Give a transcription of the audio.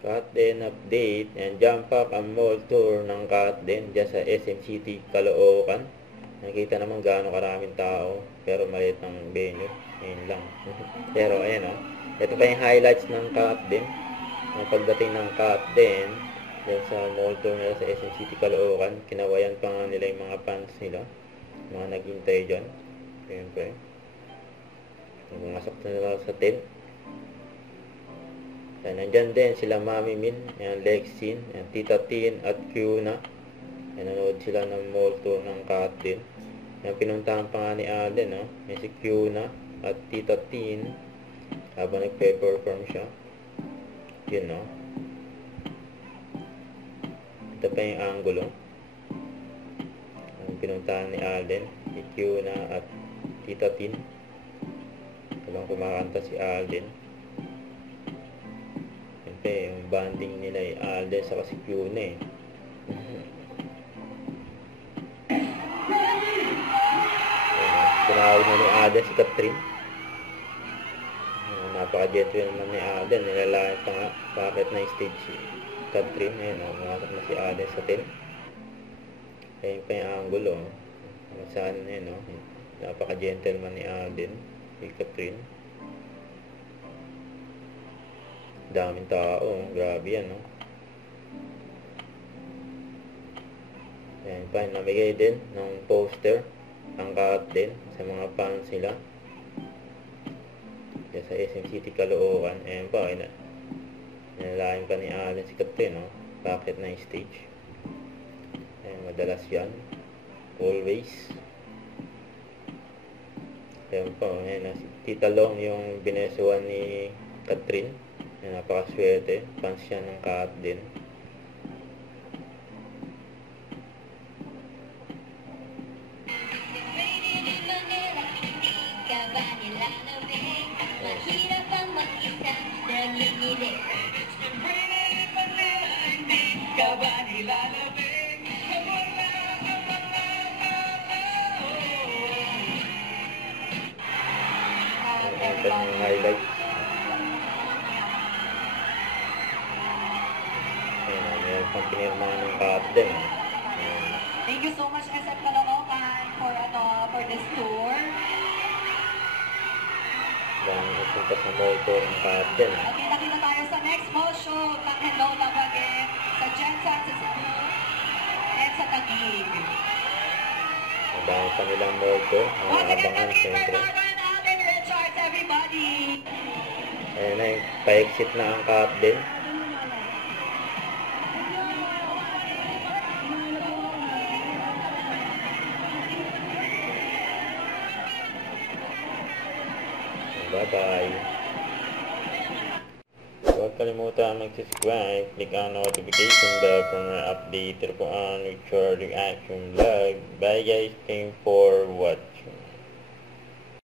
Kaden update. And jump pack ang mall tour ng Kaden dyan sa SM City, Caloocan. Nakita naman gaano karaming tao, pero maliit ng venue. Ayun lang. Pero ayan o. Ito pa yung highlights ng Kaden. Ang pagdating ng Kaden dyan sa mall tour nila sa SM City, Caloocan. Kinawayan pa nga nila yung mga fans nila. Mga naghintay dyan. Siyempre. Pumasok na nila sa tent. Yan, nandyan din sila Mami Min, yan, Lexin, yan, Tita Tin at Kyuna. Yan, nanood sila ng mall tour ng Kaden. Yan, pinuntahan pa nga ni Alden, no? Yan si Kyuna at Tita Tin habang nagpe-perform siya. Yun, no? Ito pa yung angulo. Yan, pinuntahan ni Alden, si Kyuna at Tita Tin. Habang kumakanta si Alden. Yung banding nila ay Alden sa si Kyuna eh. Tinawag na ni Alden si Catherine. Napaka-gentle naman ni Alden. Nilalaki pa nga bakit na yung stage si Catherine. Ayun, umakot na si Alden sa tent. Ayun pa yung angulo. Saan na yun, napaka-gentleman ni Alden si Catherine. Daming tao, grabe yan, no? Ayan pa, namigay din ng poster ang Kaden sa mga fans nila dyan sa SM City, Caloocan. Ayan pa, nilalaking pa ni Alden si Catherine, no? Bakit na yung stage. Ayan, madalas yan, always. Ayan pa, ayan, si Tita Long yung binesuan ni Catherine. Yan, napakaswerte. Fans siya ng Kaden. Ito yung highlights. Pang pinirmahan ng Kaden. Thank you so much, SM Caloocan, for this tour. Dahil napunta sa mall tour ng Kaden. Okay, nakita tayo sa next mall show. Hello, Lavagin, sa Jensen, sa Cebu, and sa Taguig. Dahil pa nilang mall tour. Abangan, siyempre. Alden Richards, everybody! Ayan na yung pa-exit na ang Kaden. Bye-bye. Huwag kalimutan mag-subscribe, click ang notification bell for more update po on with your reaction vlog. Bye guys, thanks for watching.